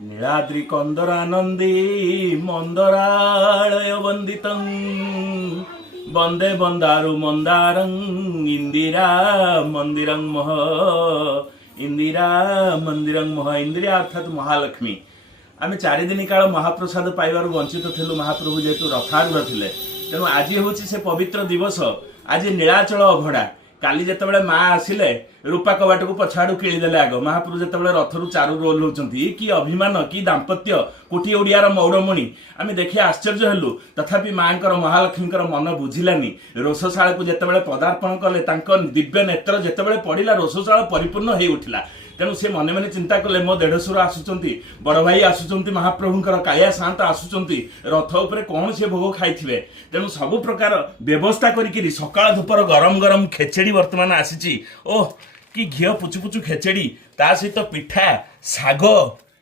नीलाद्रि कंदरानंदी मंदरालय वंदितं वंदे वंदारु मंदारं इंदिरा मंदिरं मह इंदिरा मंदिरं मह इंदिरा अर्थात महालक्ष्मी। आम 4 दिन काल महाप्रसाद पाइबार वंचित थिलु। महाप्रभु जेहेतु रथारूढ़ थिले तेणु आज हूँ से पवित्र दिवस। आज नीलाचल अभड़ा काली जितेबाला माँ आसिले रूपा कबाट को पछाड़ू किदेले आग महाप्रभु जितेबाला रथरू चारू रोल होती कि अभिमान कि दाम्पत्य कोटी ओडियार मौड़मणि आम देखि आश्चर्य हेलु। तथापि माँ महालक्ष्मी मन बुझिलानी। रोषशाला को जितेबाला पदार्पण कले दिव्य नेत्र जितेबाला पड़ा रोषशाला परिपूर्ण हो उठिला। तेणु से मने मने चिंता कले मो देढ़शुर आसुचंती बड़ भाई आसुचंती महाप्रभुंकर काया शांत आसुचंती रथ उपरे कौन से भोग खाइथिबे। तेणु सबु प्रकार व्यवस्था करिकिरी सकाळ धूपर गरम गरम खेचेड़ी वर्तमान आसीची। ओह कि घियो पुचु पुचु खेचेड़ी ता सहित पिठा साग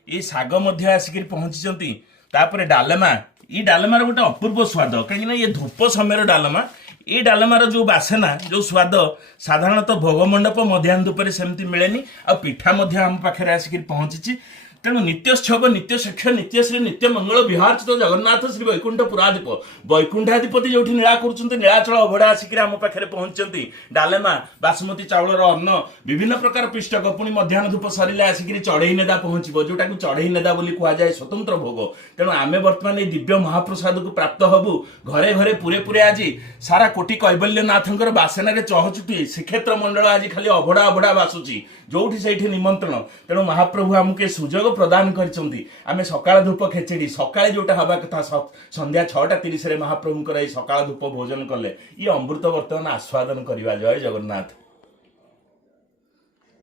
ये साग मध्य आसिक पहुंची। तापर डालमा ये डालमार गोटे अपूर्व स्वाद कहीं ये धूप समय डालमा ये डालमार जो बासना जो स्वाद साधारणतः भोग मंडप मध्याह्न धूप सेमती मिलेनी। आ पिठा आम पाखे आसिक पहुंची। तेणु नित्योत्सव नित्य शिक्ष नित्यश्री नित्य मंगल विहार्चित जगन्नाथ श्री वैकुंठ पुराधिप वैकुंठाधिपति जो नीला कर नीलाचल अभड़ा आसिक आम पाखे पहुंचती। डालेमा बासमती चाउलर अन्न विभिन्न प्रकार पिष्टक पुणी मध्याह्न धूप सरिले आसिक चढ़ई नेदा पहुंचब जोटा चढ़ई नेदा कहुए स्वतंत्र भोग। तेणु आम बर्तमान दिव्य महाप्रसाद को प्राप्त हबु। घरे घरे पूरे पूरे आज सारा कोटि कैबल्यनाथंकर बासना चहचुटी श्रीक्षेत्र मंडल आज खाली अभड़ा अभड़ा बासुची जोठी से निमंत्रण। तेणु महाप्रभु आमके सुजोग प्रदान करछंती। आमे सकाळ धूप खेचेड़ी सकाळे जोटा हवा कथा संध्या 6:30 महाप्रभुंकर सकाळ धूप भोजन कले ये अमृत वर्तमान आस्वादन करवा। जय जगन्नाथ।